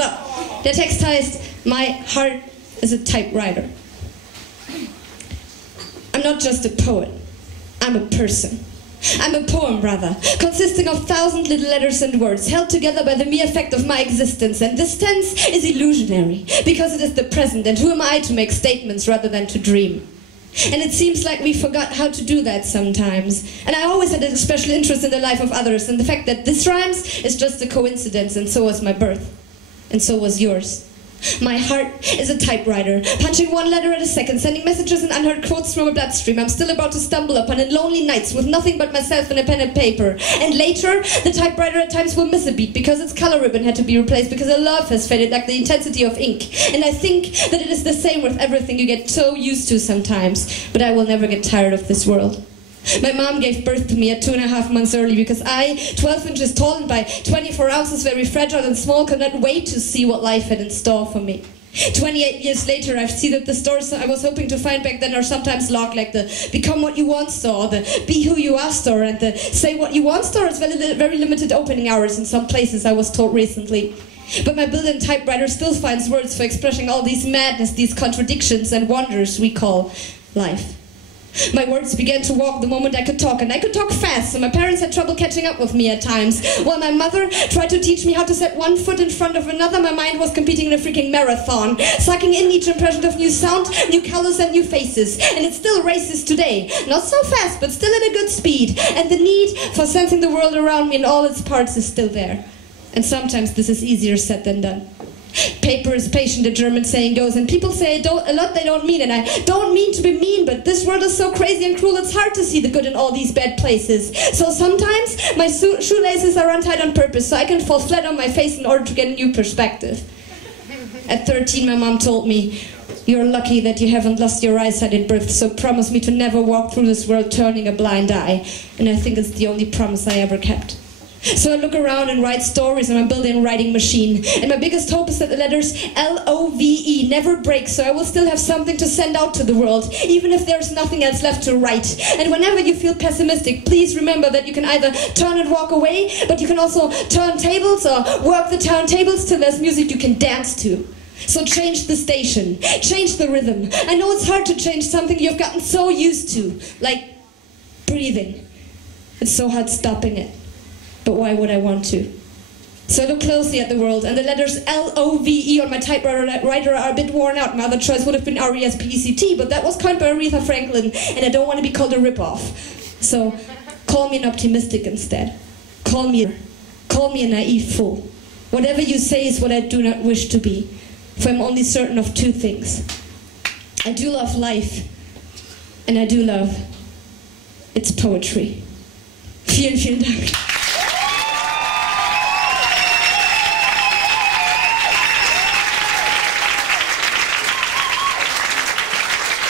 So, der Text heißt, My heart is a typewriter. I'm not just a poet, I'm a person. I'm a poem, rather, consisting of 1,000 little letters and words, held together by the mere fact of my existence, and this tense is illusionary, because it is the present, and who am I to make statements rather than to dream? And it seems like we forgot how to do that sometimes. And I always had a special interest in the life of others, and the fact that this rhymes is just a coincidence, and so was my birth. And so was yours. My heart is a typewriter, punching one letter at a second, sending messages and unheard quotes from a bloodstream I'm still about to stumble upon in lonely nights with nothing but myself and a pen and paper. And later, the typewriter at times will miss a beat because its color ribbon had to be replaced because a love has faded like the intensity of ink. And I think that it is the same with everything you get so used to sometimes, but I will never get tired of this world. My mom gave birth to me at 2.5 months early because I, 12 inches tall and by 24 ounces very fragile and small, could not wait to see what life had in store for me. 28 years later, I see that the stores I was hoping to find back then are sometimes locked, like the Become What You Want store, the Be Who You Are store, and the Say What You Want store has very limited opening hours in some places, I was told recently. But my built-in typewriter still finds words for expressing all these madness, these contradictions and wonders we call life. My words began to walk the moment I could talk, and I could talk fast, so my parents had trouble catching up with me at times. While my mother tried to teach me how to set one foot in front of another, my mind was competing in a freaking marathon, sucking in each impression of new sound, new colors and new faces. And it still races today. Not so fast, but still at a good speed. And the need for sensing the world around me in all its parts is still there. And sometimes this is easier said than done. Paper is patient, the German saying goes, and people say a lot they don't mean, and I don't mean to be mean, but this world is so crazy and cruel it's hard to see the good in all these bad places. So sometimes my shoelaces are untied on purpose so I can fall flat on my face in order to get a new perspective. At 13 my mom told me, "You're lucky that you haven't lost your eyesight at birth, so promise me to never walk through this world turning a blind eye." And I think it's the only promise I ever kept. So I look around and write stories on my built-in writing machine. And my biggest hope is that the letters L-O-V-E never break, so I will still have something to send out to the world, even if there's nothing else left to write. And whenever you feel pessimistic, please remember that you can either turn and walk away, but you can also turn tables or work the turntables till there's music you can dance to. So change the station, change the rhythm. I know it's hard to change something you've gotten so used to, like breathing. It's so hard stopping it. But why would I want to? So I look closely at the world, and the letters L-O-V-E on my typewriter are a bit worn out. My other choice would have been R-E-S-P-E-C-T, but that was coined by Aretha Franklin, and I don't want to be called a rip-off. So call me an optimistic instead. Call me a naive fool. Whatever you say is what I do not wish to be, for I'm only certain of two things. I do love life, and I do love its poetry. Vielen, vielen Dank.